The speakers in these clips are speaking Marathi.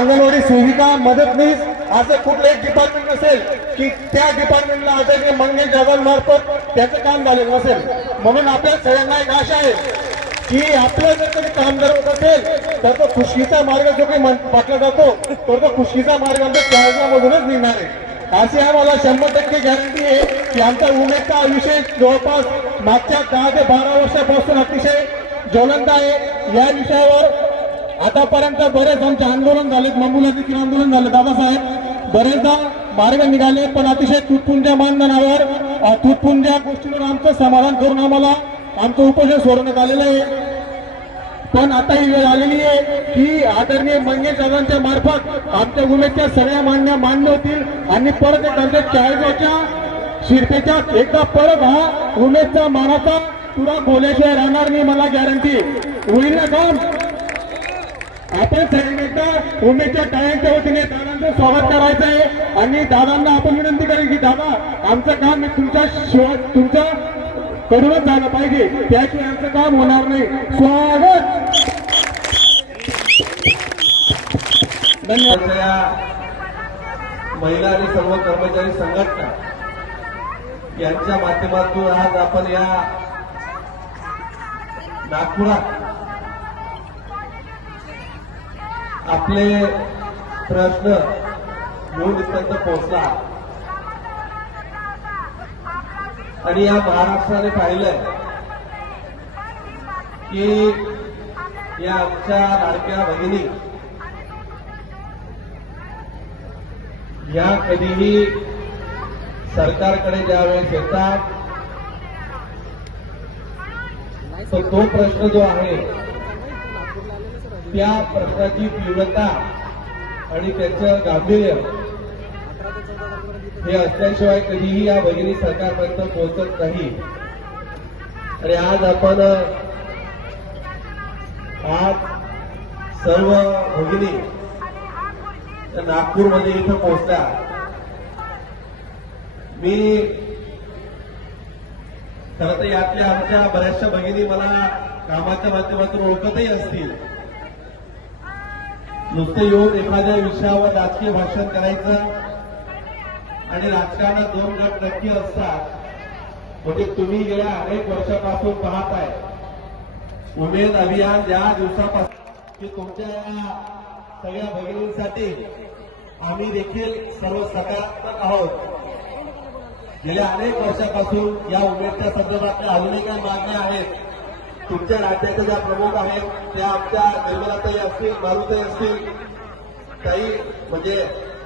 अंगणवाडी सेविका मदतनीस असं कुठलंही डिपार्टमेंट नसेल की त्या डिपार्टमेंटला आदरणीय मंगेश दादांमार्फत त्याचं काम झालेलं नसेल. म्हणून आपल्या सगळ्यांना एक आशा आहे की आपलं जर कधी काम जर होत असेल तर तो खुशीचा मार्ग जो काही म्हटला जातो तर तो खुशीचा मार्ग आमच्या चाळगामधूनच निघणार आहे. अशी आम्हाला शंभर टक्के गॅरंटी आहे की आमचा उमेदचा विषय जवळपास मागच्या दहा ते बारा वर्षापासून अतिशय ज्वलंत आहे. या विषयावर आतापर्यंत बरेच आमचे आंदोलन झालेत मुंबईला देखील आंदोलन झालं दादासाहेब. बरेचदा मार्ग निघाले पण अतिशय तुटपुंज्या मानधनावर अ, तुटपुंज्या गोष्टीवर आमचं समाधान करून आम्हाला आमचं उपोषण सोडवण्यात आलेलं आहे. पण आता ही वेळ आलेली आहे की आदरणीय मंगेश दादांच्या मार्फत आमच्या उमेदच्या सगळ्या मांडण्या मान्य होतील आणि परत एक आमच्या चाळगावच्या शिरपेच्या एकदा परत हा उमेदचा मानाचा तुरा बोल्याशिवाय राहणार नाही मला गॅरंटी होईल ना काम? आपण सगळ्यांना उमेदच्या टाळ्यांच्या वतीने दादांचं स्वागत करायचं आहे आणि दादांना आपण विनंती करेल की दादा आमचं काम तुमच्या शिवाय तुमच्या कडूनच झालं पाहिजे. त्याशिवाय आमचं काम होणार नाही. स्वागत! धन्यवाद. या महिला आणि सर्व कर्मचारी संघटना यांच्या माध्यमातून आज आपण या नागपुरात आपले प्रश्न घेऊन इथपर्यंत पोहोचला. आणि या महाराष्ट्राने पाहिलंय की या आमच्या लाडक्या भगिनी या कधीही सरकारकडे ज्यावेळेस येतात तर तो प्रश्न जो आहे त्या प्रश्नाची तीव्रता आणि त्याचं गांभीर्य हे असल्याशिवाय कधीही या भगिनी सरकारपर्यंत पोहोचत नाही. आणि आज आपण आज सर्व भगिनी नागपूरमध्ये इथं पोहोचल्या. मी खरं तर यातल्या आमच्या बऱ्याचशा भगिनी मला कामाच्या माध्यमातून ओळखतही असतील. नुसते येऊन एखाद्या विषयावर राजकीय भाषण करायचं आणि राजकारणात दोन गट नक्की असतात. म्हणजे तुम्ही गेल्या अनेक वर्षापासून पाहताय. उमेद अभियान ज्या दिवसापासून की तुमच्या या सगळ्या भगिनींसाठी आम्ही देखील सर्व सकारात्मक आहोत. गेल्या अनेक वर्षापासून या उमेदच्या संदर्भातल्या अजूनही काही मागण्या आहेत. तुमच्या राज्याच्या ज्या प्रमुख आहेत त्या आमच्या निर्मलाताई असतील मारुताई असतील. काही म्हणजे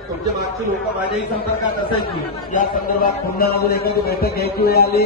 तुमच्या मागची लोक माझ्याही संपर्कात असायची. या संदर्भात पुन्हा अजून एखादी बैठक घ्यायची वेळ आली.